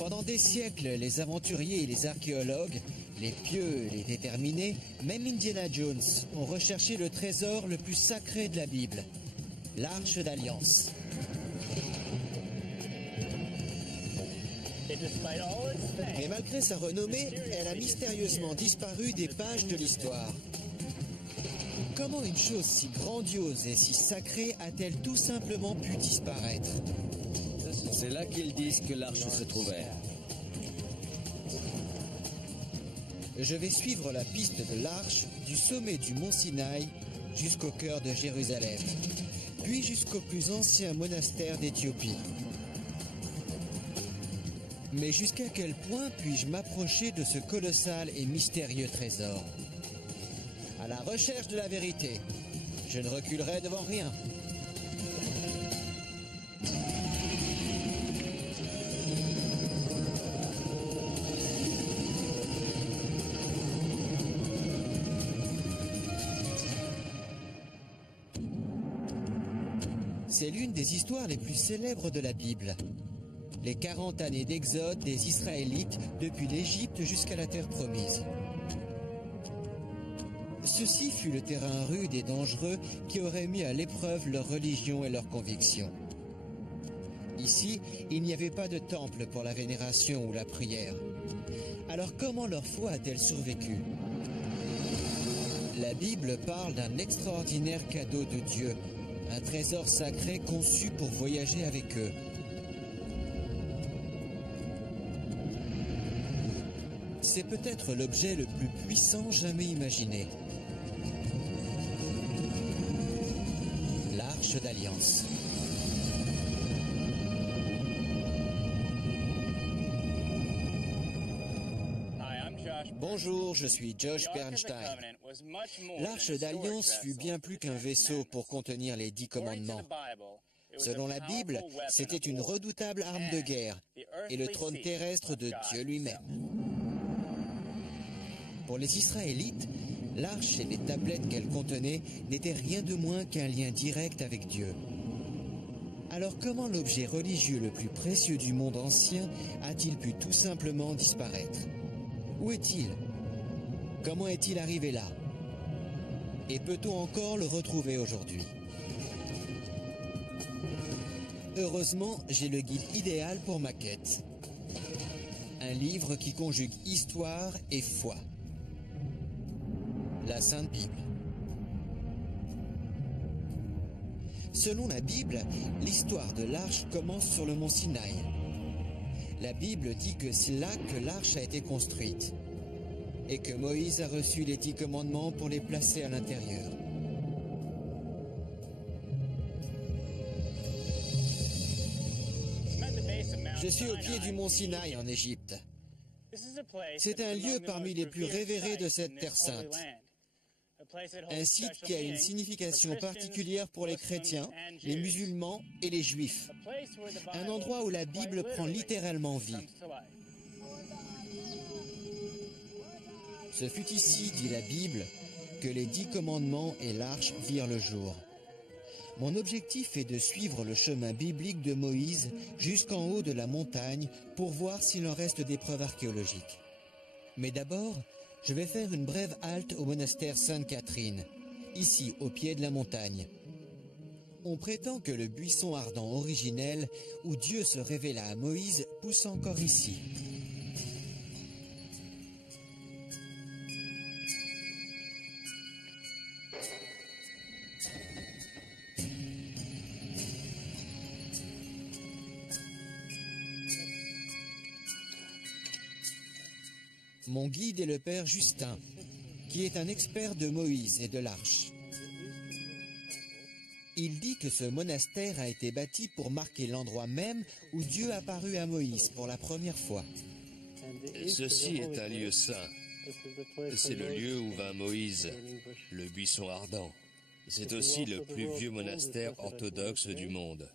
Pendant des siècles, les aventuriers et les archéologues, les pieux et les déterminés, même Indiana Jones, ont recherché le trésor le plus sacré de la Bible, l'Arche d'Alliance. Mais malgré sa renommée, elle a mystérieusement disparu des pages de l'histoire. Comment une chose si grandiose et si sacrée a-t-elle tout simplement pu disparaître? C'est là qu'ils disent que l'arche se trouvait. Je vais suivre la piste de l'arche du sommet du mont Sinaï jusqu'au cœur de Jérusalem, puis jusqu'au plus ancien monastère d'Éthiopie. Mais jusqu'à quel point puis-je m'approcher de ce colossal et mystérieux trésor? À la recherche de la vérité, je ne reculerai devant rien. C'est l'une des histoires les plus célèbres de la Bible. Les 40 années d'exode des Israélites depuis l'Égypte jusqu'à la terre promise. Ceci fut le terrain rude et dangereux qui aurait mis à l'épreuve leur religion et leurs convictions. Ici, il n'y avait pas de temple pour la vénération ou la prière. Alors comment leur foi a-t-elle survécu? La Bible parle d'un extraordinaire cadeau de Dieu, un trésor sacré conçu pour voyager avec eux. C'est peut-être l'objet le plus puissant jamais imaginé. L'Arche d'Alliance. Bonjour, je suis Josh Bernstein. L'Arche d'Alliance fut bien plus qu'un vaisseau pour contenir les 10 commandements. Selon la Bible, c'était une redoutable arme de guerre et le trône terrestre de Dieu lui-même. Pour les Israélites, l'arche et les tablettes qu'elle contenait n'étaient rien de moins qu'un lien direct avec Dieu. Alors comment l'objet religieux le plus précieux du monde ancien a-t-il pu tout simplement disparaître? Où est-il? Comment est-il arrivé là? Et peut-on encore le retrouver aujourd'hui? Heureusement, j'ai le guide idéal pour ma quête. Un livre qui conjugue histoire et foi. La Sainte Bible. Selon la Bible, l'histoire de l'arche commence sur le mont Sinaï. La Bible dit que c'est là que l'arche a été construite et que Moïse a reçu les 10 commandements pour les placer à l'intérieur. Je suis au pied du mont Sinaï en Égypte. C'est un lieu parmi les plus révérés de cette terre sainte. Un site qui a une signification particulière pour les chrétiens, les musulmans et les juifs. Un endroit où la Bible prend littéralement vie. Ce fut ici, dit la Bible, que les 10 commandements et l'arche virent le jour. Mon objectif est de suivre le chemin biblique de Moïse jusqu'en haut de la montagne pour voir s'il en reste des preuves archéologiques. Mais d'abord, je vais faire une brève halte au monastère Sainte-Catherine, ici au pied de la montagne. On prétend que le buisson ardent originel où Dieu se révéla à Moïse pousse encore ici. Mon guide est le père Justin, qui est un expert de Moïse et de l'Arche. Il dit que ce monastère a été bâti pour marquer l'endroit même où Dieu apparut à Moïse pour la première fois. Ceci est un lieu saint. C'est le lieu où vint Moïse, le buisson ardent. C'est aussi le plus vieux monastère orthodoxe du monde,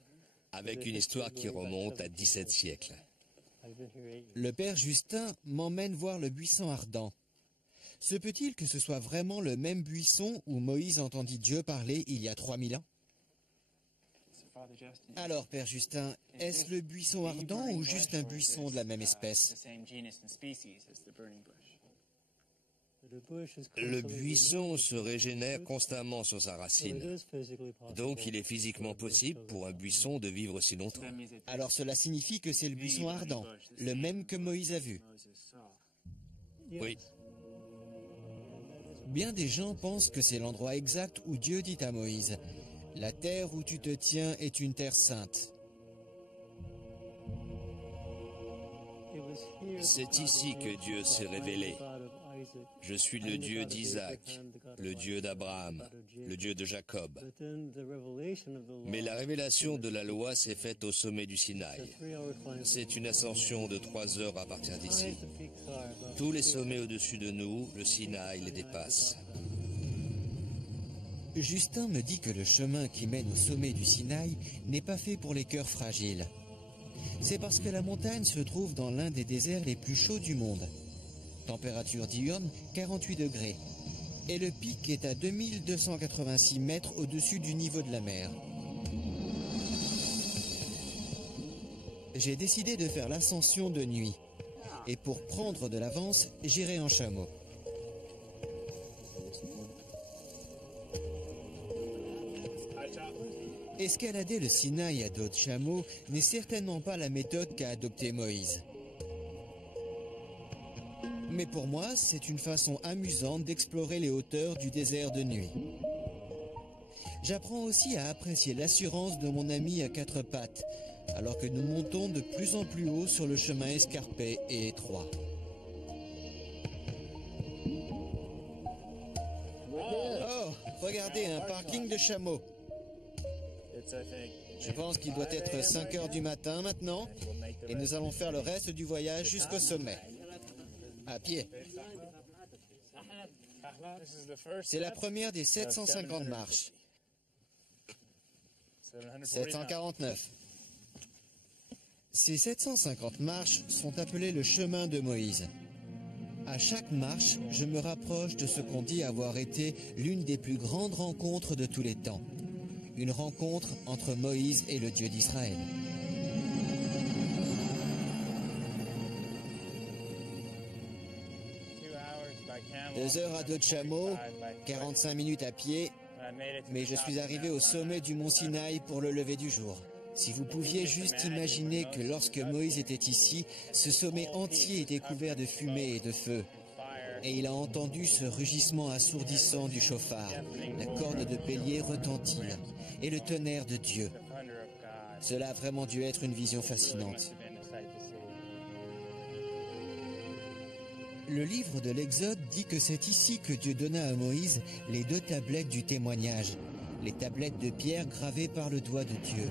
avec une histoire qui remonte à 17 siècles. Le père Justin m'emmène voir le buisson ardent. Se peut-il que ce soit vraiment le même buisson où Moïse entendit Dieu parler il y a 3000 ans? Alors, Père Justin, est-ce le buisson ardent ou juste un buisson de la même espèce? Le buisson se régénère constamment sur sa racine. Donc il est physiquement possible pour un buisson de vivre si longtemps. Alors cela signifie que c'est le buisson ardent, le même que Moïse a vu. Oui, Bien des gens pensent que c'est l'endroit exact où Dieu dit à Moïse, « La terre où tu te tiens est une terre sainte. » c'est ici que Dieu s'est révélé. Je suis le Dieu d'Isaac, le Dieu d'Abraham, le Dieu de Jacob. Mais la révélation de la loi s'est faite au sommet du Sinaï. C'est une ascension de 3 heures à partir d'ici. Tous les sommets au-dessus de nous, le Sinaï les dépasse. Justin me dit que le chemin qui mène au sommet du Sinaï n'est pas fait pour les cœurs fragiles. C'est parce que la montagne se trouve dans l'un des déserts les plus chauds du monde. Température diurne 48 degrés. Et le pic est à 2286 mètres au-dessus du niveau de la mer. J'ai décidé de faire l'ascension de nuit. Et pour prendre de l'avance, j'irai en chameau. Escalader le Sinaï à dos de chameau n'est certainement pas la méthode qu'a adoptée Moïse. Mais pour moi, c'est une façon amusante d'explorer les hauteurs du désert de nuit. J'apprends aussi à apprécier l'assurance de mon ami à 4 pattes, alors que nous montons de plus en plus haut sur le chemin escarpé et étroit. Oh, regardez, un parking de chameaux. Je pense qu'il doit être 5 heures du matin maintenant, et nous allons faire le reste du voyage jusqu'au sommet. À pied. C'est la première des 750 marches. 749. Ces 750 marches sont appelées le chemin de Moïse. À chaque marche, je me rapproche de ce qu'on dit avoir été l'une des plus grandes rencontres de tous les temps. Une rencontre entre Moïse et le Dieu d'Israël. Deux heures à dos de chameau, 45 minutes à pied, mais je suis arrivé au sommet du mont Sinaï pour le lever du jour. Si vous pouviez juste imaginer que lorsque Moïse était ici, ce sommet entier était couvert de fumée et de feu. Et il a entendu ce rugissement assourdissant du chauffard, la corde de bélier retentir, et le tonnerre de Dieu. Cela a vraiment dû être une vision fascinante. Le livre de l'Exode dit que c'est ici que Dieu donna à Moïse les 2 tablettes du témoignage, les tablettes de pierre gravées par le doigt de Dieu.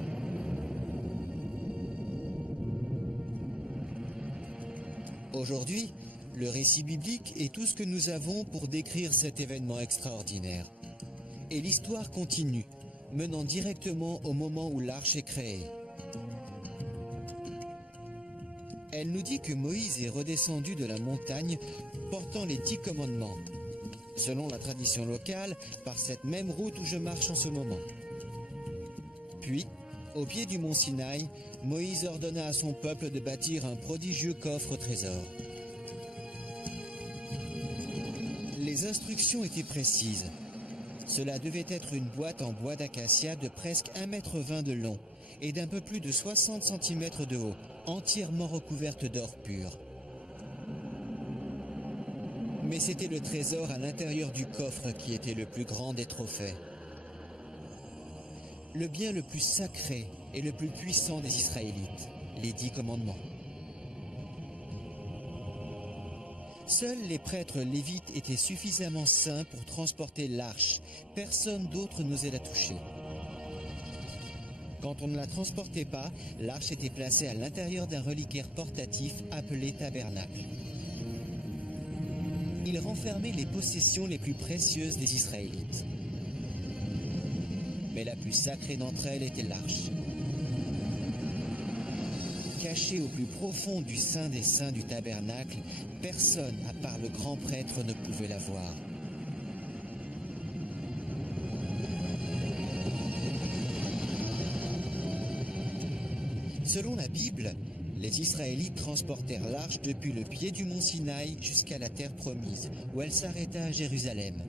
Aujourd'hui, le récit biblique est tout ce que nous avons pour décrire cet événement extraordinaire. Et l'histoire continue, menant directement au moment où l'arche est créée. Elle nous dit que Moïse est redescendu de la montagne portant les 10 commandements, selon la tradition locale, par cette même route où je marche en ce moment. Puis, au pied du mont Sinaï, Moïse ordonna à son peuple de bâtir un prodigieux coffre-trésor. Les instructions étaient précises. Cela devait être une boîte en bois d'acacia de presque 1,20 m de long et d'un peu plus de 60 cm de haut, entièrement recouverte d'or pur. Mais c'était le trésor à l'intérieur du coffre qui était le plus grand des trophées. Le bien le plus sacré et le plus puissant des Israélites, les 10 commandements. Seuls les prêtres lévites étaient suffisamment saints pour transporter l'arche. Personne d'autre n'osait la toucher. Quand on ne la transportait pas, l'arche était placée à l'intérieur d'un reliquaire portatif appelé tabernacle. Il renfermait les possessions les plus précieuses des Israélites. Mais la plus sacrée d'entre elles était l'arche. Cachée au plus profond du Saint des Saints du tabernacle, personne à part le grand prêtre ne pouvait la voir. Selon la Bible, les Israélites transportèrent l'arche depuis le pied du mont Sinaï jusqu'à la terre promise, où elle s'arrêta à Jérusalem.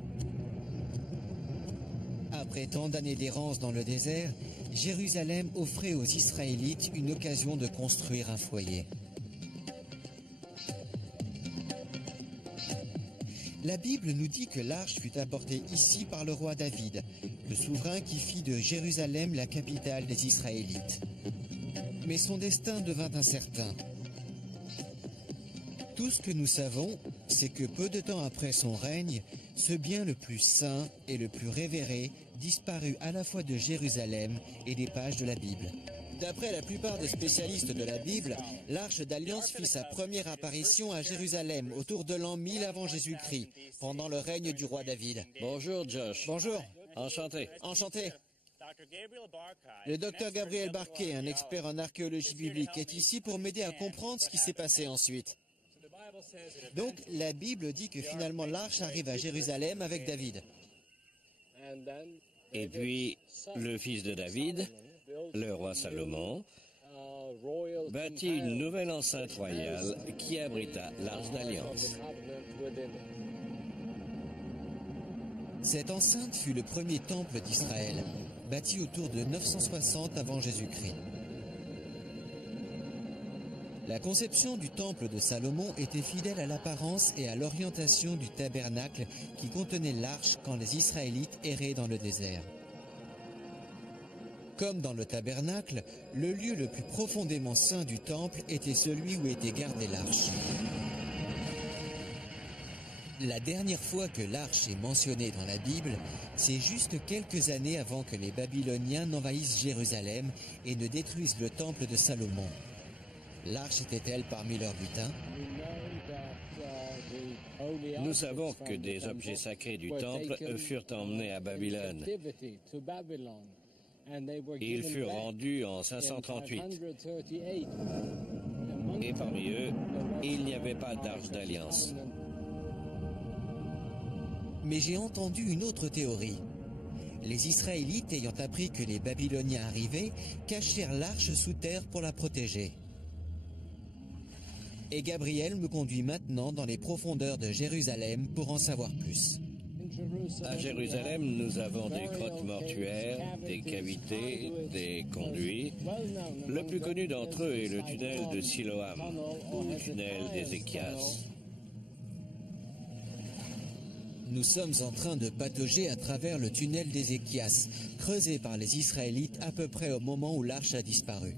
Après tant d'années d'errance dans le désert, Jérusalem offrait aux Israélites une occasion de construire un foyer. La Bible nous dit que l'arche fut apportée ici par le roi David, le souverain qui fit de Jérusalem la capitale des Israélites. Mais son destin devint incertain. Tout ce que nous savons, c'est que peu de temps après son règne, ce bien le plus saint et le plus révéré disparut à la fois de Jérusalem et des pages de la Bible. D'après la plupart des spécialistes de la Bible, l'Arche d'Alliance fit sa première apparition à Jérusalem autour de l'an 1000 avant Jésus-Christ, pendant le règne du roi David. Bonjour, Josh. Bonjour. Enchanté. Enchanté. Le docteur Gabriel Barquet, un expert en archéologie biblique, est ici pour m'aider à comprendre ce qui s'est passé ensuite. Donc, la Bible dit que finalement l'arche arrive à Jérusalem avec David. Et puis, le fils de David, le roi Salomon, bâtit une nouvelle enceinte royale qui abrita l'Arche d'Alliance. Cette enceinte fut le premier temple d'Israël, bâti autour de 960 avant Jésus-Christ. La conception du temple de Salomon était fidèle à l'apparence et à l'orientation du tabernacle qui contenait l'arche quand les Israélites erraient dans le désert. Comme dans le tabernacle, le lieu le plus profondément saint du temple était celui où était gardée l'arche. La dernière fois que l'arche est mentionnée dans la Bible, c'est juste quelques années avant que les Babyloniens n'envahissent Jérusalem et ne détruisent le temple de Salomon. L'arche était-elle parmi leurs butins? Nous savons que des objets sacrés du temple furent emmenés à Babylone. Ils furent rendus en 538. Et parmi eux, il n'y avait pas d'Arche d'Alliance. Mais j'ai entendu une autre théorie. Les Israélites, ayant appris que les Babyloniens arrivaient, cachèrent l'arche sous terre pour la protéger. Et Gabriel me conduit maintenant dans les profondeurs de Jérusalem pour en savoir plus. À Jérusalem, nous avons des grottes mortuaires, des cavités, des conduits. Le plus connu d'entre eux est le tunnel de Siloam, ou le tunnel d'Ézéchias. Nous sommes en train de patauger à travers le tunnel d'Ézéchias, creusé par les Israélites à peu près au moment où l'arche a disparu.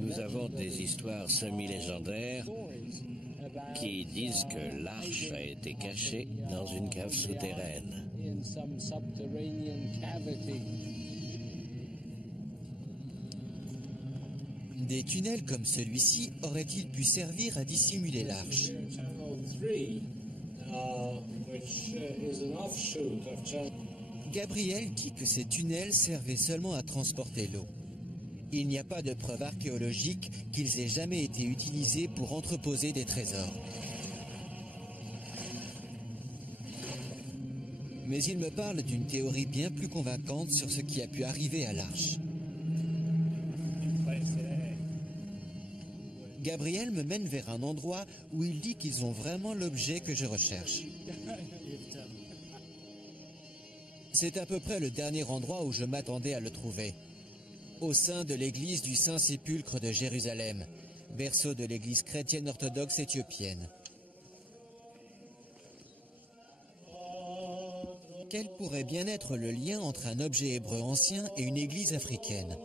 Nous avons des histoires semi-légendaires qui disent que l'arche a été cachée dans une cave souterraine. Des tunnels comme celui-ci auraient-ils pu servir à dissimuler l'arche? Gabriel dit que ces tunnels servaient seulement à transporter l'eau. Il n'y a pas de preuve archéologique qu'ils aient jamais été utilisés pour entreposer des trésors. Mais il me parle d'une théorie bien plus convaincante sur ce qui a pu arriver à l'arche. Gabriel me mène vers un endroit où il dit qu'ils ont vraiment l'objet que je recherche. C'est à peu près le dernier endroit où je m'attendais à le trouver. Au sein de l'église du Saint-Sépulcre de Jérusalem, berceau de l'église chrétienne orthodoxe éthiopienne. Quel pourrait bien être le lien entre un objet hébreu ancien et une église africaine?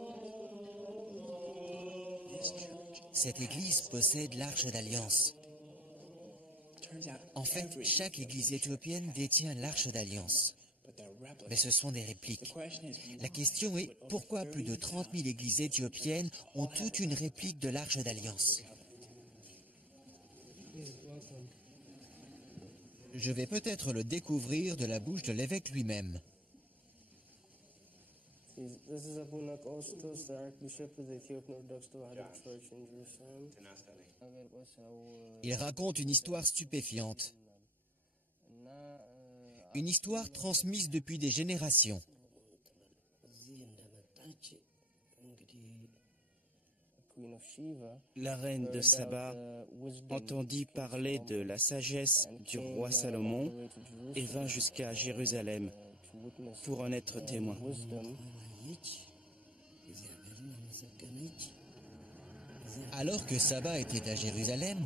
Cette église possède l'Arche d'Alliance. En fait, chaque église éthiopienne détient l'Arche d'Alliance. Mais ce sont des répliques. La question est, pourquoi plus de 30 000 églises éthiopiennes ont toute une réplique de l'Arche d'Alliance? Je vais peut-être le découvrir de la bouche de l'évêque lui-même. Il raconte une histoire stupéfiante. Une histoire transmise depuis des générations. La reine de Saba entendit parler de la sagesse du roi Salomon et vint jusqu'à Jérusalem pour en être témoin. Alors que Saba était à Jérusalem,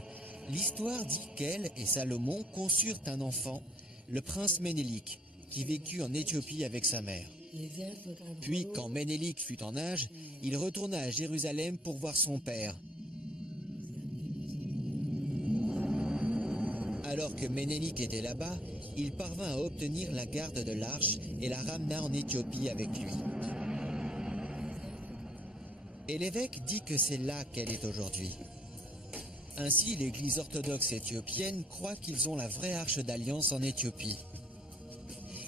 l'histoire dit qu'elle et Salomon conçurent un enfant, le prince Ménélik, qui vécut en Éthiopie avec sa mère. Puis, quand Ménélik fut en âge, il retourna à Jérusalem pour voir son père. Alors que Ménélik était là-bas, il parvint à obtenir la garde de l'arche et la ramena en Éthiopie avec lui. Et l'évêque dit que c'est là qu'elle est aujourd'hui. Ainsi, l'Église orthodoxe éthiopienne croit qu'ils ont la vraie arche d'alliance en Éthiopie.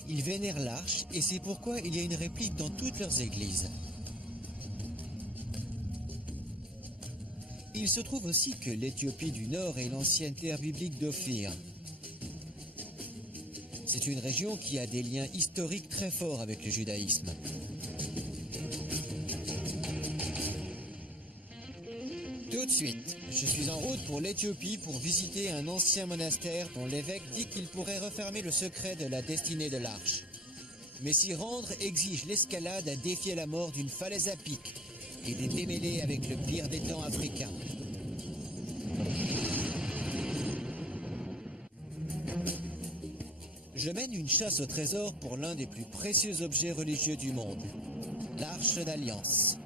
Ils vénèrent l'arche et c'est pourquoi il y a une réplique dans toutes leurs églises. Il se trouve aussi que l'Éthiopie du Nord est l'ancienne terre biblique d'Ophir. C'est une région qui a des liens historiques très forts avec le judaïsme. Tout de suite, je suis en route pour l'Éthiopie pour visiter un ancien monastère dont l'évêque dit qu'il pourrait refermer le secret de la destinée de l'arche. Mais s'y rendre exige l'escalade à défier la mort d'une falaise à pic et des démêlés avec le pire des temps africains. Je mène une chasse au trésor pour l'un des plus précieux objets religieux du monde, l'Arche d'Alliance.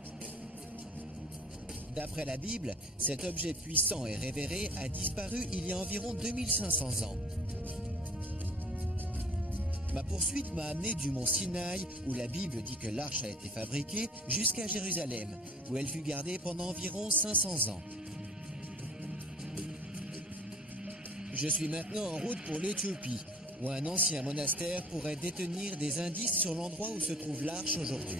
D'après la Bible, cet objet puissant et révéré a disparu il y a environ 2500 ans. Ma poursuite m'a amené du mont Sinaï, où la Bible dit que l'arche a été fabriquée, jusqu'à Jérusalem, où elle fut gardée pendant environ 500 ans. Je suis maintenant en route pour l'Éthiopie, où un ancien monastère pourrait détenir des indices sur l'endroit où se trouve l'arche aujourd'hui.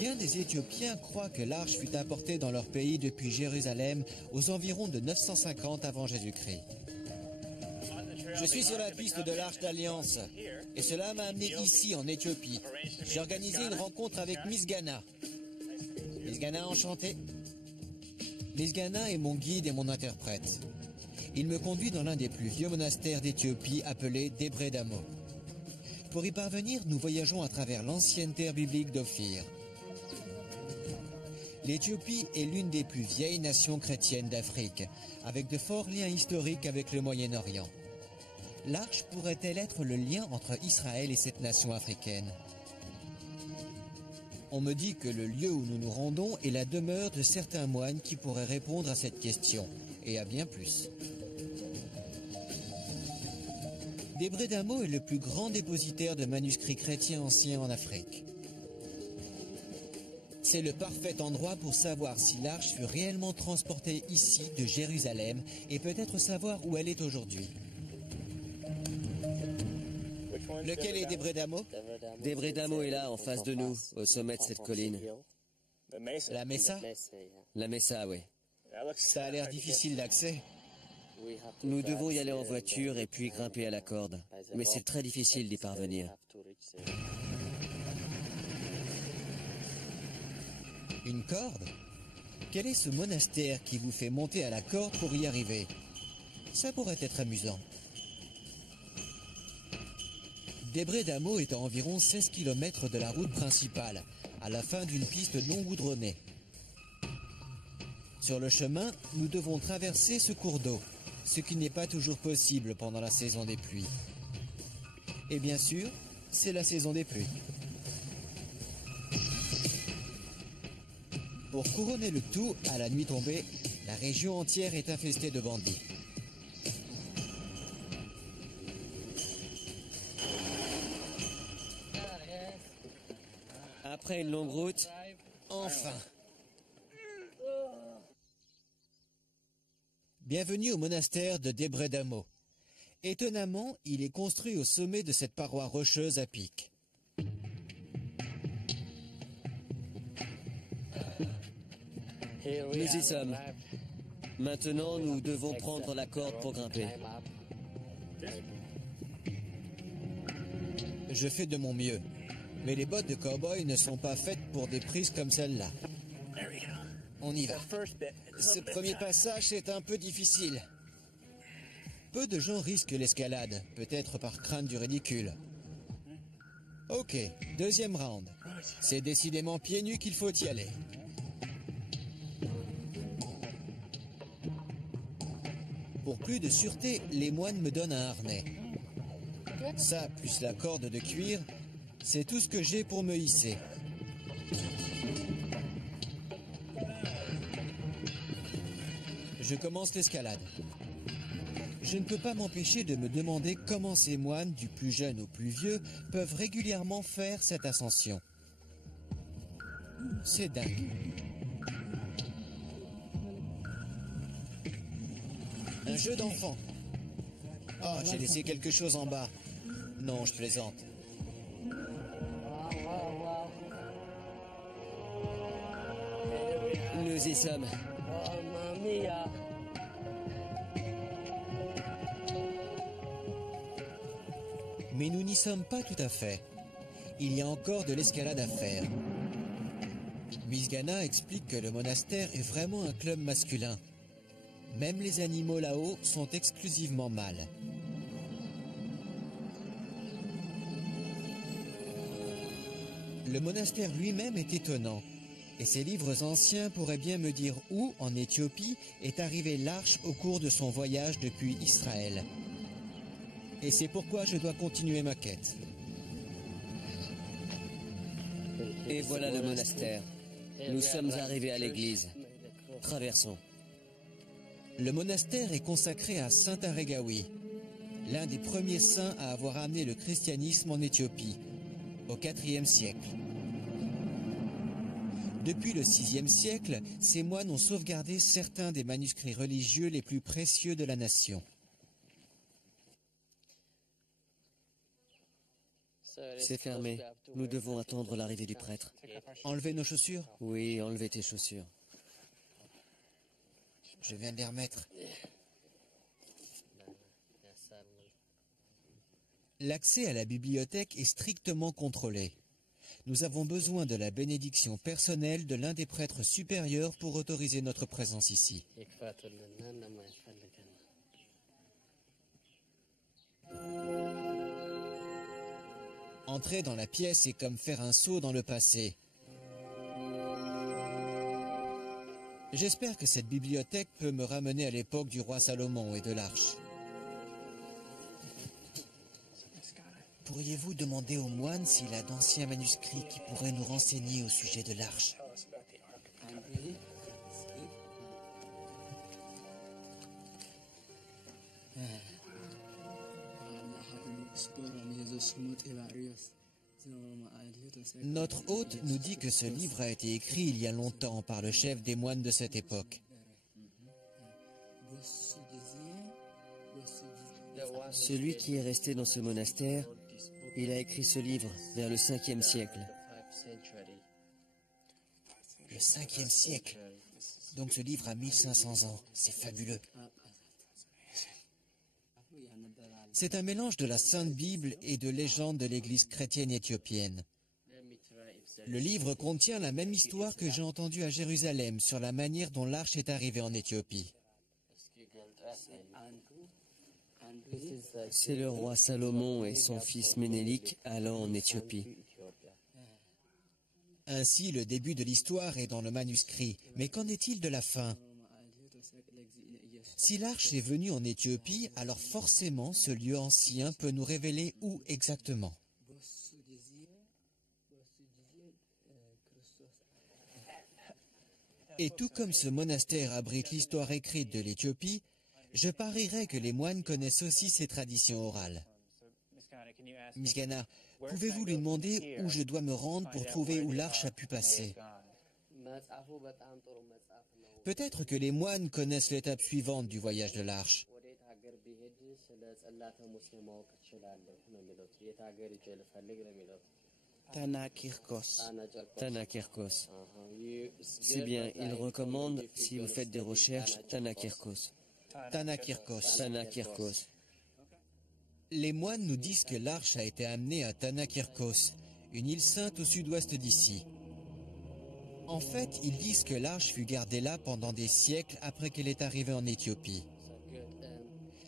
Bien des Éthiopiens croient que l'arche fut apportée dans leur pays depuis Jérusalem aux environs de 950 avant Jésus-Christ. Je suis sur la piste de l'Arche d'Alliance et cela m'a amené ici en Éthiopie. J'ai organisé une rencontre avec Miss Ghana. Miss Ghana, enchanté. Miss Ghana est mon guide et mon interprète. Il me conduit dans l'un des plus vieux monastères d'Éthiopie appelé Debre Damo. Pour y parvenir, nous voyageons à travers l'ancienne terre biblique d'Ophir. L'Éthiopie est l'une des plus vieilles nations chrétiennes d'Afrique, avec de forts liens historiques avec le Moyen-Orient. L'arche pourrait-elle être le lien entre Israël et cette nation africaine? On me dit que le lieu où nous nous rendons est la demeure de certains moines qui pourraient répondre à cette question, et à bien plus. Debre Damo est le plus grand dépositaire de manuscrits chrétiens anciens en Afrique. C'est le parfait endroit pour savoir si l'arche fut réellement transportée ici, de Jérusalem, et peut-être savoir où elle est aujourd'hui. Lequel est Debre Damo? Debre Damo est là, en face de nous, au sommet de cette colline. La Messa? La Messa, oui. Ça a l'air difficile d'accès. Nous devons y aller en voiture et puis grimper à la corde. Mais c'est très difficile d'y parvenir. Une corde? Quel est ce monastère qui vous fait monter à la corde pour y arriver? Ça pourrait être amusant. Debre Damo est à environ 16 km de la route principale, à la fin d'une piste non goudronnée. Sur le chemin, nous devons traverser ce cours d'eau, ce qui n'est pas toujours possible pendant la saison des pluies. Et bien sûr, c'est la saison des pluies. Pour couronner le tout, à la nuit tombée, la région entière est infestée de bandits. Après une longue route, Enfin! Bienvenue au monastère de Debre Damo. Étonnamment, il est construit au sommet de cette paroi rocheuse à pic. nous y sommes. Maintenant, nous devons prendre la corde pour grimper. Je fais de mon mieux, mais les bottes de cow-boy ne sont pas faites pour des prises comme celle-là. On y va. Ce premier passage est un peu difficile. Peu de gens risquent l'escalade, peut-être par crainte du ridicule. Ok, deuxième round. C'est décidément pieds nus qu'il faut y aller. Pour plus de sûreté, les moines me donnent un harnais. Ça, plus la corde de cuir, c'est tout ce que j'ai pour me hisser. Je commence l'escalade. Je ne peux pas m'empêcher de me demander comment ces moines, du plus jeune au plus vieux, peuvent régulièrement faire cette ascension. C'est dingue. Un jeu d'enfant. Oh, j'ai laissé quelque chose en bas. Non, je plaisante. Nous y sommes. Mais nous n'y sommes pas tout à fait. Il y a encore de l'escalade à faire. Miss Gana explique que le monastère est vraiment un club masculin. Même les animaux là-haut sont exclusivement mâles. Le monastère lui-même est étonnant. Et ces livres anciens pourraient bien me dire où, en Éthiopie, est arrivée l'arche au cours de son voyage depuis Israël. Et c'est pourquoi je dois continuer ma quête. Et voilà le monastère. Nous sommes arrivés à l'église. Traversons. Le monastère est consacré à Saint Aregawi, l'un des premiers saints à avoir amené le christianisme en Éthiopie, au IVe siècle. Depuis le VIe siècle, ces moines ont sauvegardé certains des manuscrits religieux les plus précieux de la nation. C'est fermé. Nous devons attendre l'arrivée du prêtre. Enlevez nos chaussures? Oui, enlevez tes chaussures. Je viens de les remettre. L'accès à la bibliothèque est strictement contrôlé. Nous avons besoin de la bénédiction personnelle de l'un des prêtres supérieurs pour autoriser notre présence ici. Entrer dans la pièce est comme faire un saut dans le passé. J'espère que cette bibliothèque peut me ramener à l'époque du roi Salomon et de l'arche. Pourriez-vous demander au moine s'il a d'anciens manuscrits qui pourraient nous renseigner au sujet de l'arche? Notre hôte nous dit que ce livre a été écrit il y a longtemps par le chef des moines de cette époque. Celui qui est resté dans ce monastère, il a écrit ce livre vers le 5e siècle. Le 5e siècle. Donc ce livre a 1500 ans. C'est fabuleux. C'est un mélange de la Sainte Bible et de légendes de l'Église chrétienne éthiopienne. Le livre contient la même histoire que j'ai entendue à Jérusalem sur la manière dont l'arche est arrivée en Éthiopie. C'est le roi Salomon et son fils Ménélik allant en Éthiopie. Ainsi, le début de l'histoire est dans le manuscrit. Mais qu'en est-il de la fin? Si l'arche est venue en Éthiopie, alors forcément ce lieu ancien peut nous révéler où exactement. Et tout comme ce monastère abrite l'histoire écrite de l'Éthiopie, je parierais que les moines connaissent aussi ces traditions orales. Miss Gana, pouvez-vous lui demander où je dois me rendre pour trouver où l'arche a pu passer? Peut-être que les moines connaissent l'étape suivante du voyage de l'arche. Tanakirkos. Tanakirkos. C'est bien, il recommande, si vous faites des recherches, Tanakirkos. Tanakirkos. Tanakirkos. Les moines nous disent que l'arche a été amenée à Tanakirkos, une île sainte au sud-ouest d'ici. En fait, ils disent que l'arche fut gardée là pendant des siècles après qu'elle est arrivée en Éthiopie.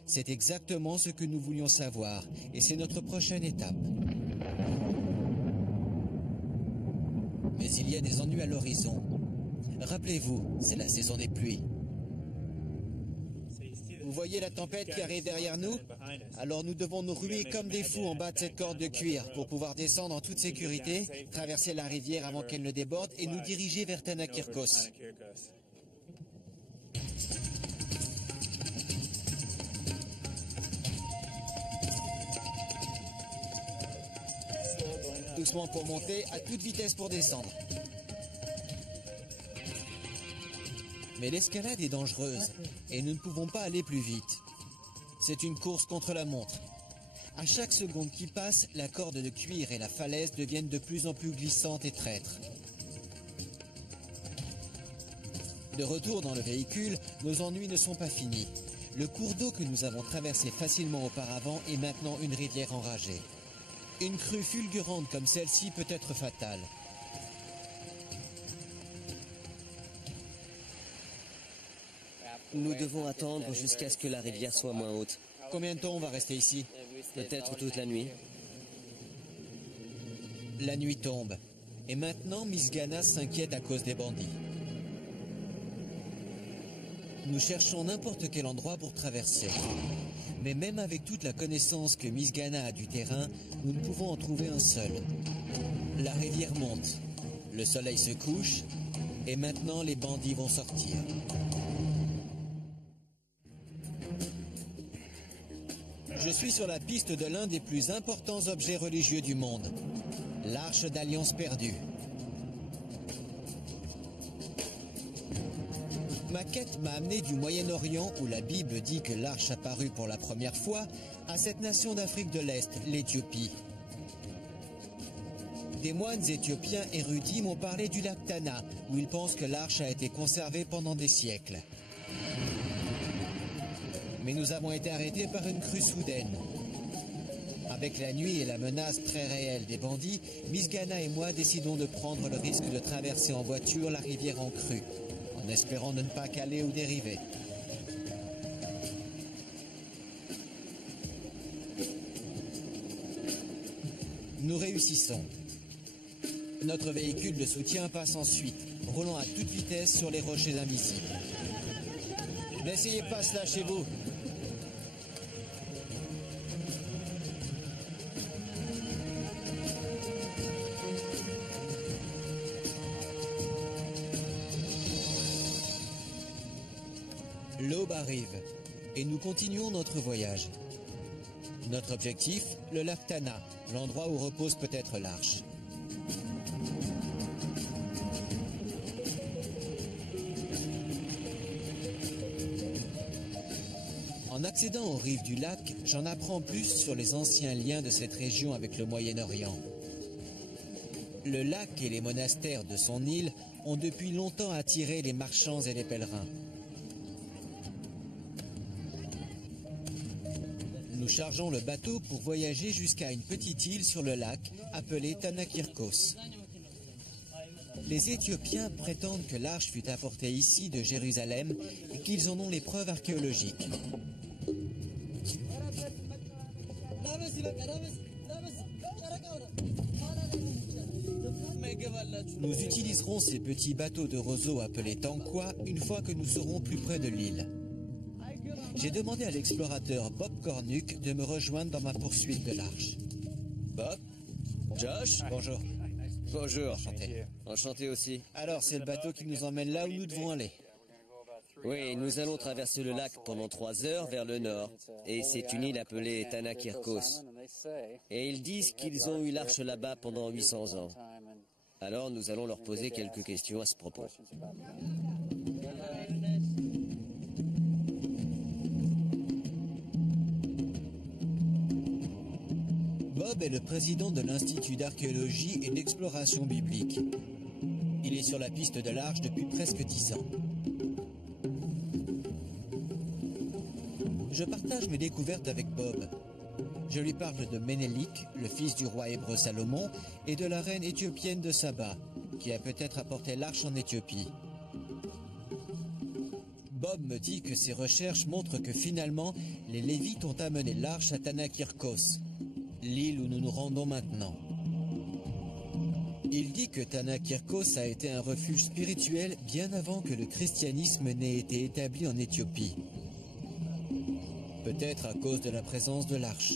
C'est exactement ce que nous voulions savoir, et c'est notre prochaine étape. Mais il y a des ennuis à l'horizon. Rappelez-vous, c'est la saison des pluies. Vous voyez la tempête qui arrive derrière nous? Alors nous devons nous ruer comme des fous en bas de cette corde de cuir pour pouvoir descendre en toute sécurité, traverser la rivière avant qu'elle ne déborde et nous diriger vers Tanakirkos. Doucement pour monter, à toute vitesse pour descendre. Mais l'escalade est dangereuse et nous ne pouvons pas aller plus vite. C'est une course contre la montre. À chaque seconde qui passe, la corde de cuir et la falaise deviennent de plus en plus glissantes et traîtres. De retour dans le véhicule, nos ennuis ne sont pas finis. Le cours d'eau que nous avons traversé facilement auparavant est maintenant une rivière enragée. Une crue fulgurante comme celle-ci peut être fatale. Nous devons attendre jusqu'à ce que la rivière soit moins haute. Combien de temps on va rester ici? Peut-être toute la nuit. La nuit tombe. Et maintenant, Miss Ghana s'inquiète à cause des bandits. Nous cherchons n'importe quel endroit pour traverser. Mais même avec toute la connaissance que Miss Ghana a du terrain, nous ne pouvons en trouver un seul. La rivière monte. Le soleil se couche. Et maintenant, les bandits vont sortir. Je suis sur la piste de l'un des plus importants objets religieux du monde, l'Arche d'Alliance perdue. Ma quête m'a amené du Moyen-Orient, où la Bible dit que l'arche apparut pour la première fois, à cette nation d'Afrique de l'Est, l'Éthiopie. Des moines éthiopiens érudits m'ont parlé du lac Tana, où ils pensent que l'arche a été conservée pendant des siècles. Mais nous avons été arrêtés par une crue soudaine. Avec la nuit et la menace très réelle des bandits, Miss Ghana et moi décidons de prendre le risque de traverser en voiture la rivière en crue, en espérant de ne pas caler ou dériver. Nous réussissons. Notre véhicule de soutien passe ensuite, roulant à toute vitesse sur les rochers invisibles. N'essayez pas cela chez vous. L'aube arrive et nous continuons notre voyage. Notre objectif, le lac Tana, l'endroit où repose peut-être l'arche. En accédant aux rives du lac, j'en apprends plus sur les anciens liens de cette région avec le Moyen-Orient. Le lac et les monastères de son île ont depuis longtemps attiré les marchands et les pèlerins. Nous chargeons le bateau pour voyager jusqu'à une petite île sur le lac appelée Tanakirkos. Les Éthiopiens prétendent que l'arche fut apportée ici de Jérusalem et qu'ils en ont les preuves archéologiques. Nous utiliserons ces petits bateaux de roseaux appelés tankwa une fois que nous serons plus près de l'île. J'ai demandé à l'explorateur Bob Cornuck de me rejoindre dans ma poursuite de l'arche. Bob? Josh? Bonjour. Bonjour. Enchanté. Enchanté aussi. Alors, c'est le bateau qui nous emmène là où nous devons aller. Oui, nous allons traverser le lac pendant 3 heures vers le nord. Et c'est une île appelée Tanakirkos. Et ils disent qu'ils ont eu l'arche là-bas pendant 800 ans. Alors nous allons leur poser quelques questions à ce propos. Bob est le président de l'Institut d'archéologie et d'exploration biblique. Il est sur la piste de l'arche depuis presque 10 ans. Je partage mes découvertes avec Bob. Je lui parle de Ménélik, le fils du roi hébreu Salomon, et de la reine éthiopienne de Saba, qui a peut-être apporté l'arche en Éthiopie. Bob me dit que ses recherches montrent que finalement, les Lévites ont amené l'arche à Tanakirkos, l'île où nous nous rendons maintenant. Il dit que Tanakirkos a été un refuge spirituel bien avant que le christianisme n'ait été établi en Éthiopie. Peut-être à cause de la présence de l'arche.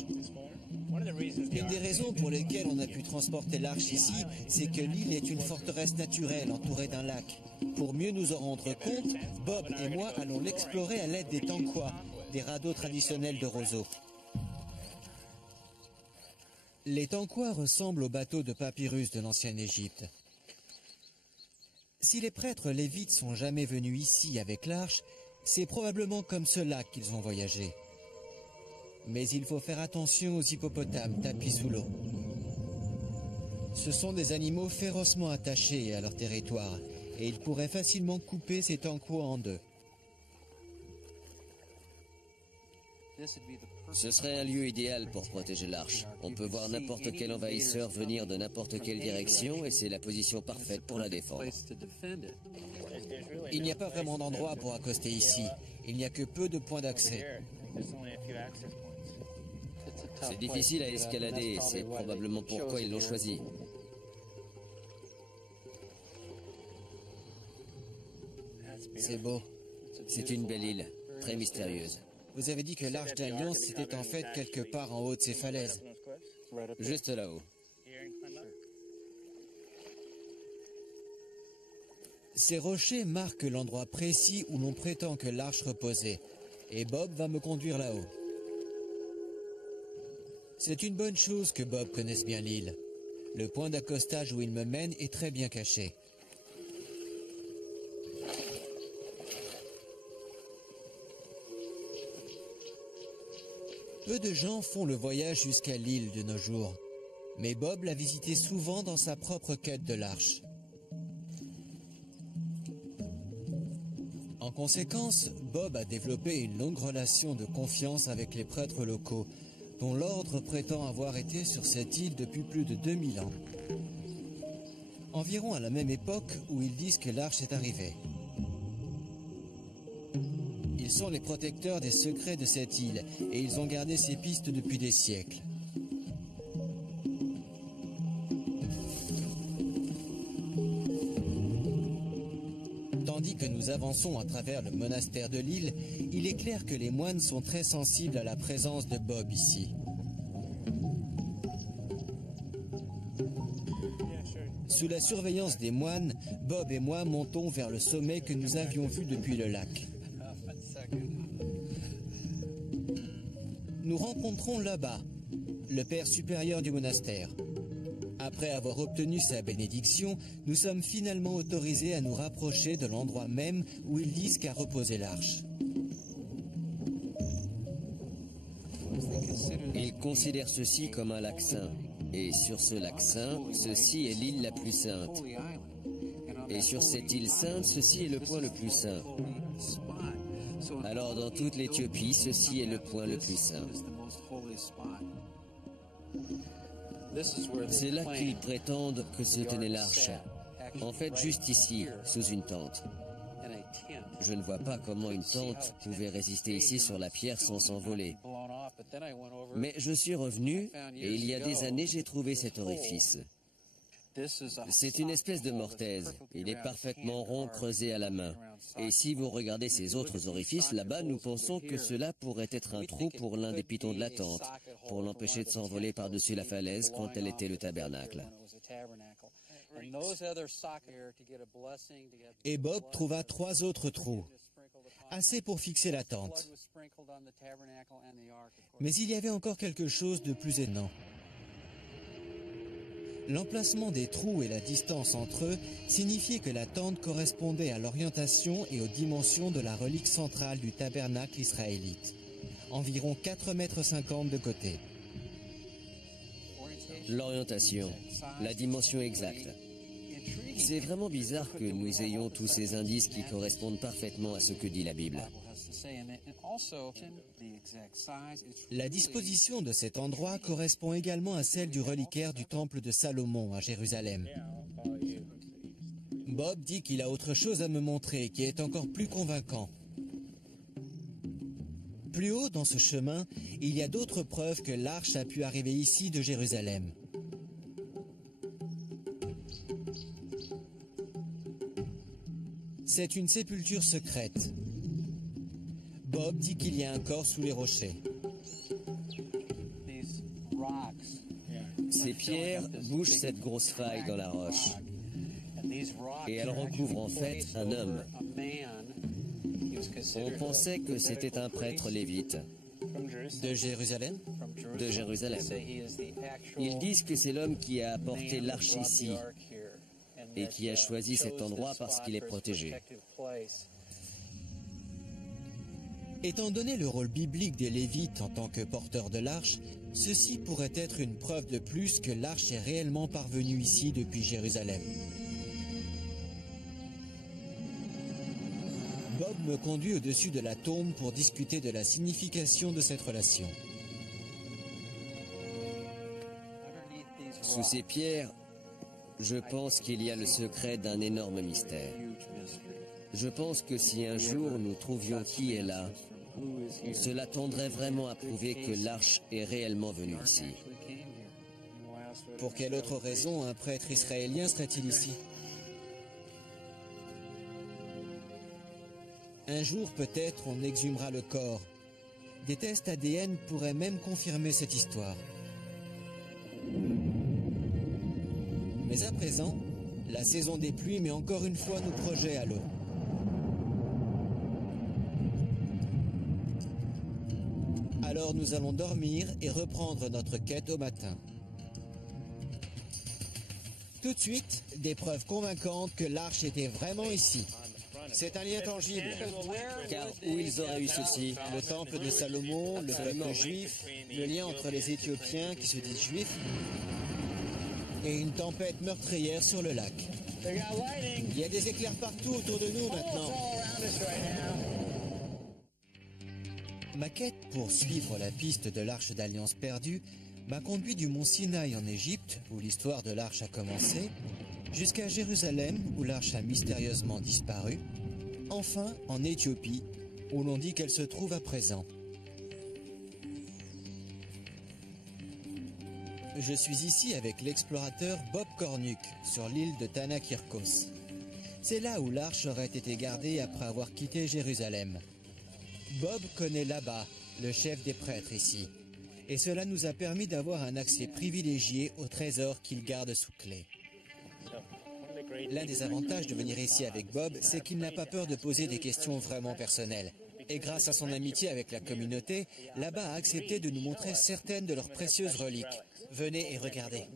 Une des raisons pour lesquelles on a pu transporter l'arche ici, c'est que l'île est une forteresse naturelle entourée d'un lac. Pour mieux nous en rendre compte, Bob et moi allons l'explorer à l'aide des tanquois, des radeaux traditionnels de roseaux. Les tanquois ressemblent aux bateaux de papyrus de l'ancienne Égypte. Si les prêtres lévites sont jamais venus ici avec l'arche, c'est probablement comme cela qu'ils ont voyagé. Mais il faut faire attention aux hippopotames tapis sous l'eau. Ce sont des animaux férocement attachés à leur territoire, et ils pourraient facilement couper ces tanquois en deux. Ce serait un lieu idéal pour protéger l'arche. On peut voir n'importe quel envahisseur venir de n'importe quelle direction et c'est la position parfaite pour la défendre. Il n'y a pas vraiment d'endroit pour accoster ici. Il n'y a que peu de points d'accès. C'est difficile à escalader et c'est probablement pourquoi ils l'ont choisi. C'est beau. C'est une belle île, très mystérieuse. Vous avez dit que l'Arche d'Alliance était en fait quelque part en haut de ces falaises. Juste là-haut. Ces rochers marquent l'endroit précis où l'on prétend que l'Arche reposait. Et Bob va me conduire là-haut. C'est une bonne chose que Bob connaisse bien l'île. Le point d'accostage où il me mène est très bien caché. Peu de gens font le voyage jusqu'à l'île de nos jours, mais Bob l'a visité souvent dans sa propre quête de l'arche. En conséquence, Bob a développé une longue relation de confiance avec les prêtres locaux, dont l'ordre prétend avoir été sur cette île depuis plus de 2000 ans. Environ à la même époque où ils disent que l'arche est arrivée. Ils sont les protecteurs des secrets de cette île et ils ont gardé ces pistes depuis des siècles. Tandis que nous avançons à travers le monastère de l'île, il est clair que les moines sont très sensibles à la présence de Bob ici. Sous la surveillance des moines, Bob et moi montons vers le sommet que nous avions vu depuis le lac. Nous rencontrons là-bas le père supérieur du monastère. Après avoir obtenu sa bénédiction, nous sommes finalement autorisés à nous rapprocher de l'endroit même où ils disent qu'a reposé l'arche. Ils considèrent ceci comme un lac saint. Et sur ce lac saint, ceci est l'île la plus sainte. Et sur cette île sainte, ceci est le point le plus saint. Alors dans toute l'Éthiopie, ceci est le point le plus saint. C'est là qu'ils prétendent que se tenait l'arche. En fait, juste ici, sous une tente. Je ne vois pas comment une tente pouvait résister ici sur la pierre sans s'envoler. Mais je suis revenu et il y a des années, j'ai trouvé cet orifice. C'est une espèce de mortaise. Il est parfaitement rond, creusé à la main. Et si vous regardez ces autres orifices, là-bas, nous pensons que cela pourrait être un trou pour l'un des pitons de la tente, pour l'empêcher de s'envoler par-dessus la falaise quand elle était le tabernacle. Et Bob trouva 3 autres trous, assez pour fixer la tente. Mais il y avait encore quelque chose de plus étonnant. L'emplacement des trous et la distance entre eux signifiaient que la tente correspondait à l'orientation et aux dimensions de la relique centrale du tabernacle israélite. Environ 4,50 m de côté. L'orientation, la dimension exacte. C'est vraiment bizarre que nous ayons tous ces indices qui correspondent parfaitement à ce que dit la Bible. La disposition de cet endroit correspond également à celle du reliquaire du temple de Salomon à Jérusalem. Bob dit qu'il a autre chose à me montrer qui est encore plus convaincant. Plus haut dans ce chemin, il y a d'autres preuves que l'arche a pu arriver ici de Jérusalem. C'est une sépulture secrète. Bob dit qu'il y a un corps sous les rochers. Ces pierres bougent cette grosse faille dans la roche. Et elles recouvrent en fait un homme. On pensait que c'était un prêtre lévite. De Jérusalem? De Jérusalem. Ils disent que c'est l'homme qui a apporté l'arche ici et qui a choisi cet endroit parce qu'il est protégé. Étant donné le rôle biblique des Lévites en tant que porteurs de l'arche, ceci pourrait être une preuve de plus que l'arche est réellement parvenue ici depuis Jérusalem. Bob me conduit au-dessus de la tombe pour discuter de la signification de cette relation. Sous ces pierres, je pense qu'il y a le secret d'un énorme mystère. Je pense que si un jour nous trouvions qui est là, cela tendrait vraiment à prouver que l'arche est réellement venue ici. Pour quelle autre raison un prêtre israélien serait-il ici? Un jour peut-être on exhumera le corps. Des tests ADN pourraient même confirmer cette histoire. Mais à présent, la saison des pluies met encore une fois nos projets à l'eau. Alors nous allons dormir et reprendre notre quête au matin. Tout de suite, des preuves convaincantes que l'arche était vraiment ici. C'est un lien tangible. Car où ils auraient eu ceci? Le temple de Salomon, le peuple juif, le lien entre les Éthiopiens qui se disent juifs, et une tempête meurtrière sur le lac. Il y a des éclairs partout autour de nous maintenant. Ma quête pour suivre la piste de l'arche d'Alliance perdue m'a conduit du mont Sinaï en Égypte, où l'histoire de l'arche a commencé, jusqu'à Jérusalem, où l'arche a mystérieusement disparu, enfin en Éthiopie, où l'on dit qu'elle se trouve à présent. Je suis ici avec l'explorateur Bob Cornuke, sur l'île de Tanakirkos. C'est là où l'arche aurait été gardée après avoir quitté Jérusalem. Bob connaît Labba, le chef des prêtres ici, et cela nous a permis d'avoir un accès privilégié au trésor qu'il garde sous clé. L'un des avantages de venir ici avec Bob, c'est qu'il n'a pas peur de poser des questions vraiment personnelles. Et grâce à son amitié avec la communauté, Labba a accepté de nous montrer certaines de leurs précieuses reliques. Venez et regardez.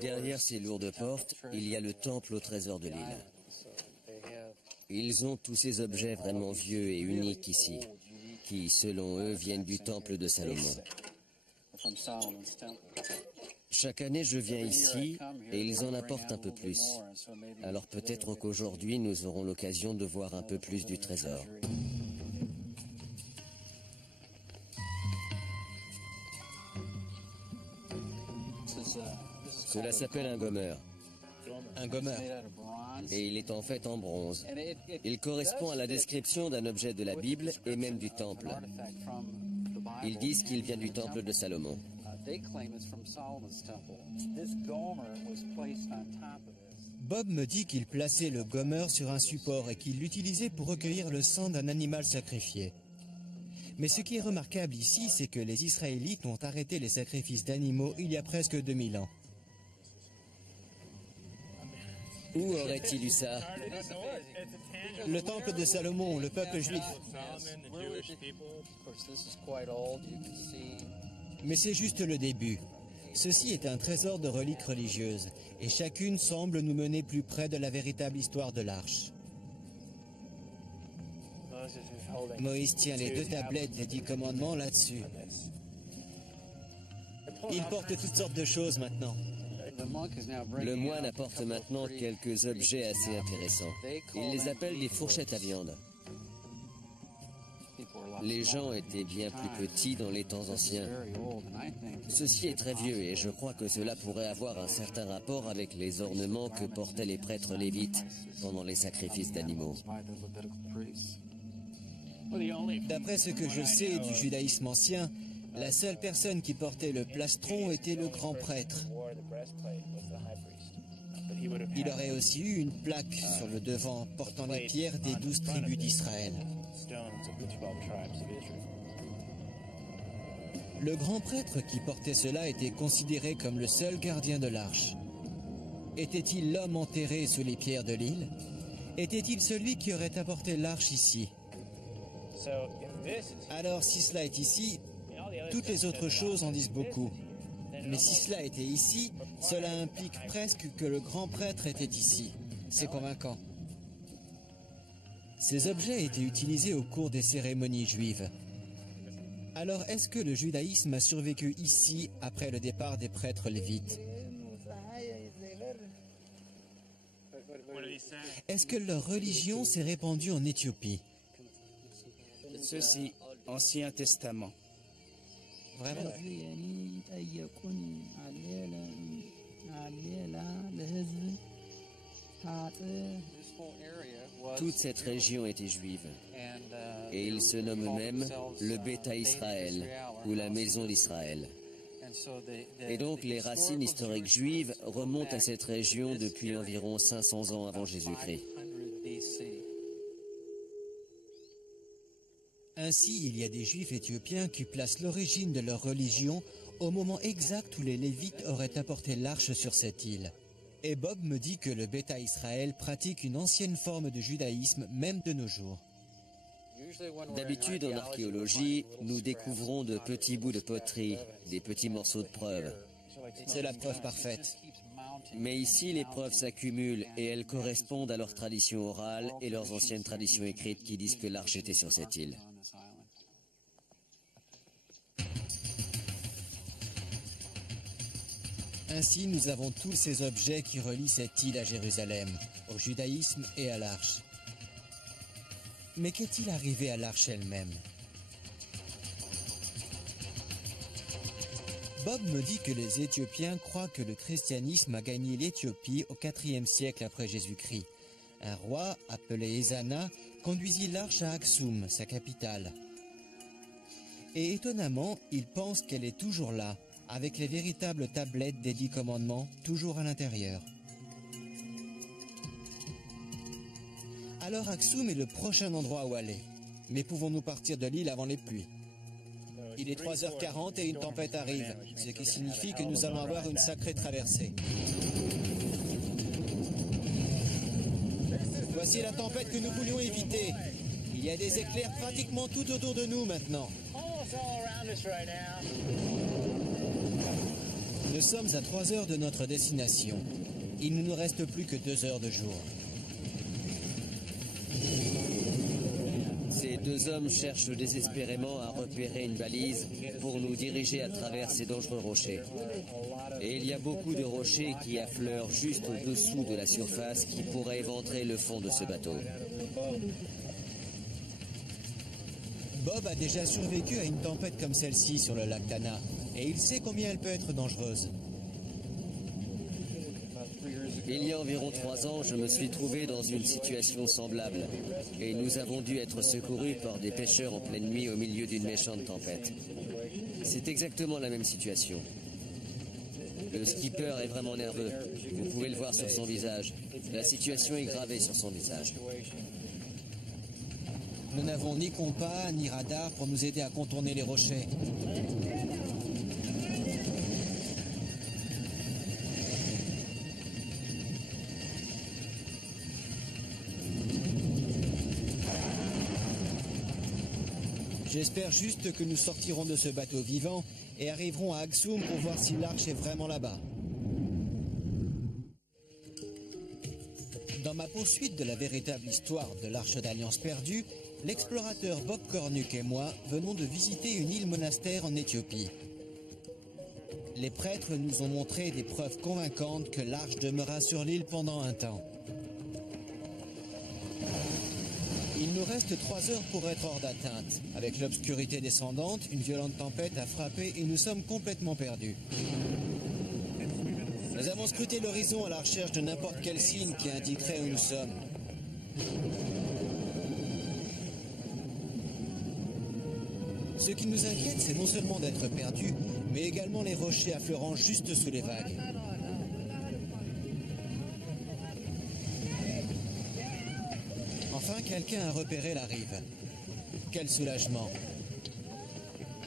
Derrière ces lourdes portes, il y a le temple au trésor de l'île. Ils ont tous ces objets vraiment vieux et uniques ici, qui, selon eux, viennent du temple de Salomon. Chaque année, je viens ici et ils en apportent un peu plus. Alors peut-être qu'aujourd'hui, nous aurons l'occasion de voir un peu plus du trésor. Cela s'appelle un gommeur. Un gommeur. Et il est en fait en bronze. Il correspond à la description d'un objet de la Bible et même du temple. Ils disent qu'il vient du temple de Salomon. Bob me dit qu'il plaçait le gommeur sur un support et qu'il l'utilisait pour recueillir le sang d'un animal sacrifié. Mais ce qui est remarquable ici, c'est que les Israélites ont arrêté les sacrifices d'animaux il y a presque 2000 ans. Où aurait-il eu ça? Le temple de Salomon, le peuple juif. Mais c'est juste le début. Ceci est un trésor de reliques religieuses, et chacune semble nous mener plus près de la véritable histoire de l'arche. Moïse tient les 2 tablettes des 10 commandements là-dessus. Il porte toutes sortes de choses maintenant. Le moine apporte maintenant quelques objets assez intéressants. Il les appelle des fourchettes à viande. Les gens étaient bien plus petits dans les temps anciens. Ceci est très vieux et je crois que cela pourrait avoir un certain rapport avec les ornements que portaient les prêtres lévites pendant les sacrifices d'animaux. D'après ce que je sais du judaïsme ancien, la seule personne qui portait le plastron était le grand prêtre. Il aurait aussi eu une plaque sur le devant portant les pierres des 12 tribus d'Israël. Le grand prêtre qui portait cela était considéré comme le seul gardien de l'arche. Était-il l'homme enterré sous les pierres de l'île? Était-il celui qui aurait apporté l'arche ici? Alors, si cela est ici, toutes les autres choses en disent beaucoup. Mais si cela était ici, cela implique presque que le grand prêtre était ici. C'est convaincant. Ces objets étaient utilisés au cours des cérémonies juives. Alors, est-ce que le judaïsme a survécu ici après le départ des prêtres lévites? Est-ce que leur religion s'est répandue en Éthiopie? Ceci, Ancien Testament. Vraiment? Toute cette région était juive. Et ils se nomment même le Beta Israël, ou la Maison d'Israël. Et donc les racines historiques juives remontent à cette région depuis environ 500 ans avant Jésus-Christ. Ainsi, il y a des Juifs éthiopiens qui placent l'origine de leur religion au moment exact où les Lévites auraient apporté l'arche sur cette île. Et Bob me dit que le Beta Israël pratique une ancienne forme de judaïsme même de nos jours. D'habitude, en archéologie, nous découvrons de petits bouts de poterie, des petits morceaux de preuves. C'est la preuve parfaite. Mais ici, les preuves s'accumulent et elles correspondent à leurs traditions orales et leurs anciennes traditions écrites qui disent que l'arche était sur cette île. Ainsi, nous avons tous ces objets qui relient cette île à Jérusalem, au judaïsme et à l'arche. Mais qu'est-il arrivé à l'arche elle-même? Bob me dit que les Éthiopiens croient que le christianisme a gagné l'Éthiopie au IVe siècle après Jésus-Christ. Un roi, appelé Ezana, conduisit l'arche à Aksum, sa capitale. Et étonnamment, il pense qu'elle est toujours là, avec les véritables tablettes des 10 commandements, toujours à l'intérieur. Alors Aksum est le prochain endroit où aller. Mais pouvons-nous partir de l'île avant les pluies? Il est 3h40 et une tempête arrive, ce qui signifie que nous allons avoir une sacrée traversée. Voici la tempête que nous voulions éviter. Il y a des éclairs pratiquement tout autour de nous maintenant. Nous sommes à 3 heures de notre destination. Il ne nous reste plus que 2 heures de jour. Ces deux hommes cherchent désespérément à repérer une balise pour nous diriger à travers ces dangereux rochers. Et il y a beaucoup de rochers qui affleurent juste au-dessous de la surface qui pourraient éventrer le fond de ce bateau. Bob a déjà survécu à une tempête comme celle-ci sur le lac Tana, et il sait combien elle peut être dangereuse. Il y a environ 3 ans, je me suis trouvé dans une situation semblable et nous avons dû être secourus par des pêcheurs en pleine nuit au milieu d'une méchante tempête. C'est exactement la même situation. Le skipper est vraiment nerveux. Vous pouvez le voir sur son visage. La situation est gravée sur son visage. Nous n'avons ni compas ni radar pour nous aider à contourner les rochers. J'espère juste que nous sortirons de ce bateau vivant et arriverons à Aksum pour voir si l'arche est vraiment là-bas. Dans ma poursuite de la véritable histoire de l'Arche d'Alliance perdue, l'explorateur Bob Cornuck et moi venons de visiter une île monastère en Éthiopie. Les prêtres nous ont montré des preuves convaincantes que l'arche demeura sur l'île pendant un temps. Ils Il nous reste 3 heures pour être hors d'atteinte. Avec l'obscurité descendante, une violente tempête a frappé et nous sommes complètement perdus. Nous avons scruté l'horizon à la recherche de n'importe quel signe qui indiquerait où nous sommes. Ce qui nous inquiète, c'est non seulement d'être perdus, mais également les rochers affleurant juste sous les vagues. Enfin, quelqu'un a repéré la rive. Quel soulagement!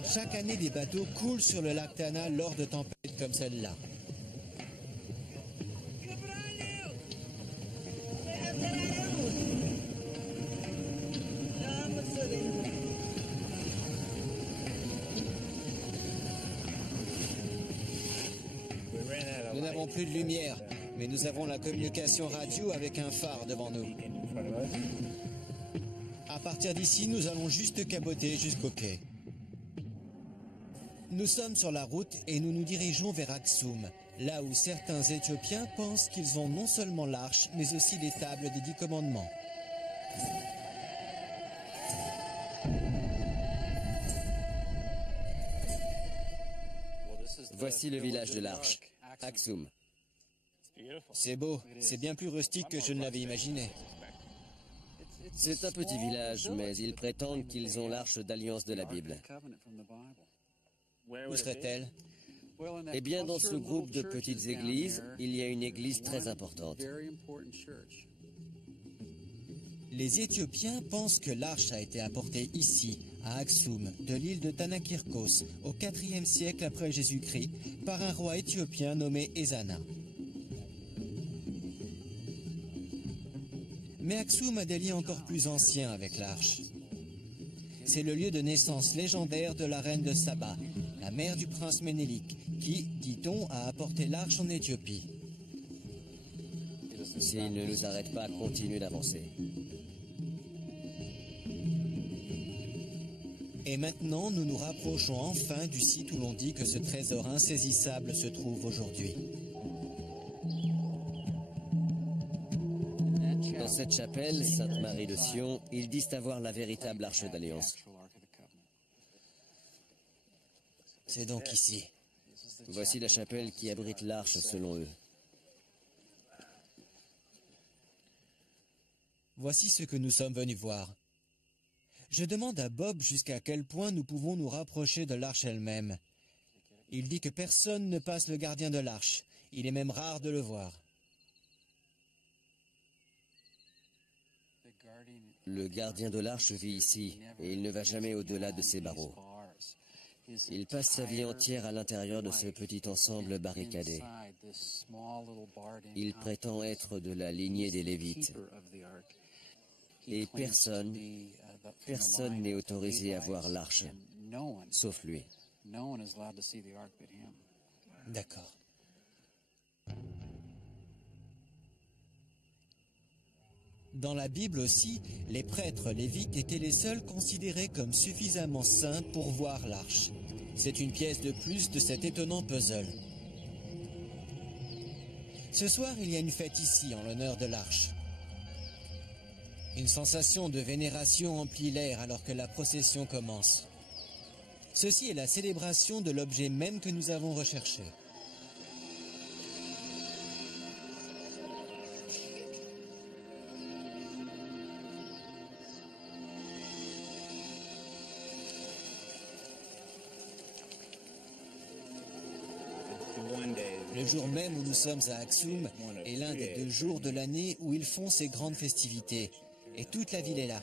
Chaque année, des bateaux coulent sur le lac Tana lors de tempêtes comme celle-là. Nous n'avons plus de lumière, mais nous avons la communication radio avec un phare devant nous. À partir d'ici, nous allons juste caboter jusqu'au quai. Nous sommes sur la route et nous nous dirigeons vers Aksum, là où certains Éthiopiens pensent qu'ils ont non seulement l'arche, mais aussi les tables des 10 commandements. Voici le village de l'Arche, Aksum. C'est beau, c'est bien plus rustique que je ne l'avais imaginé. C'est un petit village, mais ils prétendent qu'ils ont l'arche d'alliance de la Bible. Où serait-elle? Eh bien, dans ce groupe de petites églises, il y a une église très importante. Les Éthiopiens pensent que l'arche a été apportée ici, à Aksum, de l'île de Tanakirkos, au IVe siècle après Jésus-Christ, par un roi éthiopien nommé Ezana. Mais Aksum a des liens encore plus anciens avec l'arche. C'est le lieu de naissance légendaire de la reine de Saba, la mère du prince Ménélik, qui, dit-on, a apporté l'arche en Éthiopie. S'il ne nous arrête pas, continue d'avancer. Et maintenant, nous nous rapprochons enfin du site où l'on dit que ce trésor insaisissable se trouve aujourd'hui. Dans cette chapelle, Sainte-Marie de Sion, ils disent avoir la véritable arche d'alliance. C'est donc ici. Voici la chapelle qui abrite l'arche selon eux. Voici ce que nous sommes venus voir. Je demande à Bob jusqu'à quel point nous pouvons nous rapprocher de l'arche elle-même. Il dit que personne ne passe le gardien de l'arche. Il est même rare de le voir. Le gardien de l'arche vit ici, et il ne va jamais au-delà de ses barreaux. Il passe sa vie entière à l'intérieur de ce petit ensemble barricadé. Il prétend être de la lignée des Lévites. Et personne n'est autorisé à voir l'arche, sauf lui. D'accord. Dans la Bible aussi, les prêtres lévites étaient les seuls considérés comme suffisamment saints pour voir l'arche. C'est une pièce de plus de cet étonnant puzzle. Ce soir, il y a une fête ici en l'honneur de l'arche. Une sensation de vénération emplit l'air alors que la procession commence. Ceci est la célébration de l'objet même que nous avons recherché. Le jour même où nous sommes à Aksum est l'un des 2 jours de l'année où ils font ces grandes festivités. Et toute la ville est là.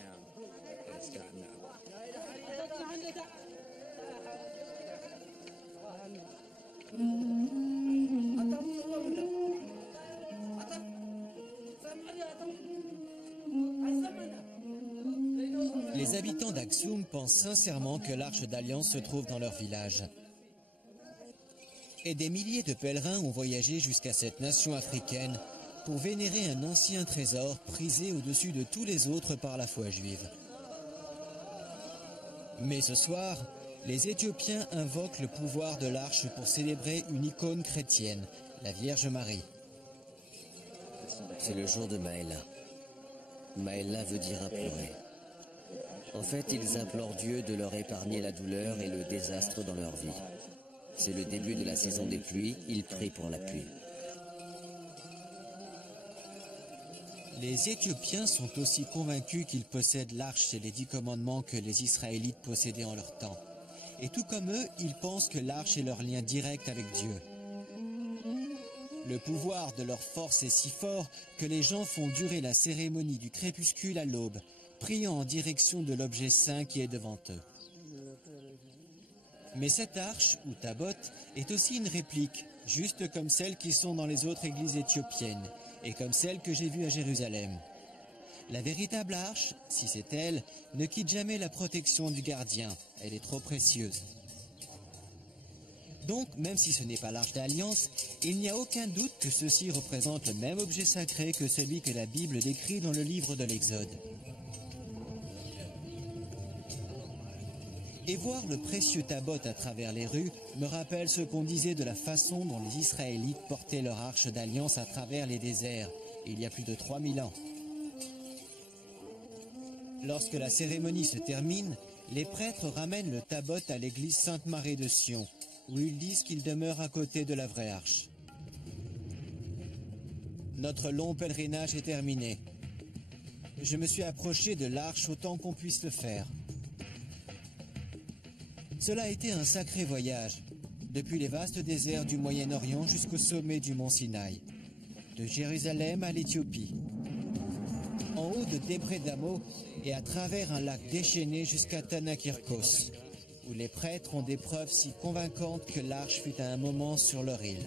Les habitants d'Aksum pensent sincèrement que l'arche d'alliance se trouve dans leur village. Et des milliers de pèlerins ont voyagé jusqu'à cette nation africaine pour vénérer un ancien trésor prisé au-dessus de tous les autres par la foi juive. Mais ce soir, les Éthiopiens invoquent le pouvoir de l'arche pour célébrer une icône chrétienne, la Vierge Marie. C'est le jour de Maëlla. Maëlla veut dire implorer. En fait, ils implorent Dieu de leur épargner la douleur et le désastre dans leur vie. C'est le début de la saison des pluies, ils prient pour la pluie. Les Éthiopiens sont aussi convaincus qu'ils possèdent l'arche et les 10 commandements que les Israélites possédaient en leur temps. Et tout comme eux, ils pensent que l'arche est leur lien direct avec Dieu. Le pouvoir de leur force est si fort que les gens font durer la cérémonie du crépuscule à l'aube, priant en direction de l'objet saint qui est devant eux. Mais cette arche, ou Tabot, est aussi une réplique, juste comme celles qui sont dans les autres églises éthiopiennes, et comme celle que j'ai vue à Jérusalem. La véritable arche, si c'est elle, ne quitte jamais la protection du gardien, elle est trop précieuse. Donc, même si ce n'est pas l'arche d'alliance, il n'y a aucun doute que ceci représente le même objet sacré que celui que la Bible décrit dans le livre de l'Exode. Et voir le précieux Tabot à travers les rues me rappelle ce qu'on disait de la façon dont les Israélites portaient leur arche d'alliance à travers les déserts, il y a plus de 3000 ans. Lorsque la cérémonie se termine, les prêtres ramènent le Tabot à l'église Sainte-Marie de Sion, où ils disent qu'il demeure à côté de la vraie arche. Notre long pèlerinage est terminé. Je me suis approché de l'arche autant qu'on puisse le faire. Cela a été un sacré voyage, depuis les vastes déserts du Moyen-Orient jusqu'au sommet du mont Sinaï, de Jérusalem à l'Éthiopie, en haut de Debre Damo et à travers un lac déchaîné jusqu'à Tanakirkos, où les prêtres ont des preuves si convaincantes que l'arche fut à un moment sur leur île.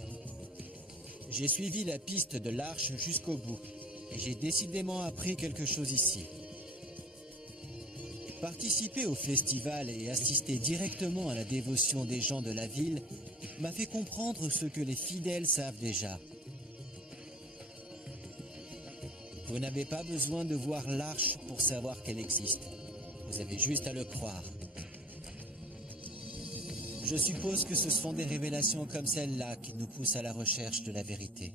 J'ai suivi la piste de l'arche jusqu'au bout, et j'ai décidément appris quelque chose ici. Participer au festival et assister directement à la dévotion des gens de la ville m'a fait comprendre ce que les fidèles savent déjà. Vous n'avez pas besoin de voir l'arche pour savoir qu'elle existe. Vous avez juste à le croire. Je suppose que ce sont des révélations comme celle-là qui nous poussent à la recherche de la vérité.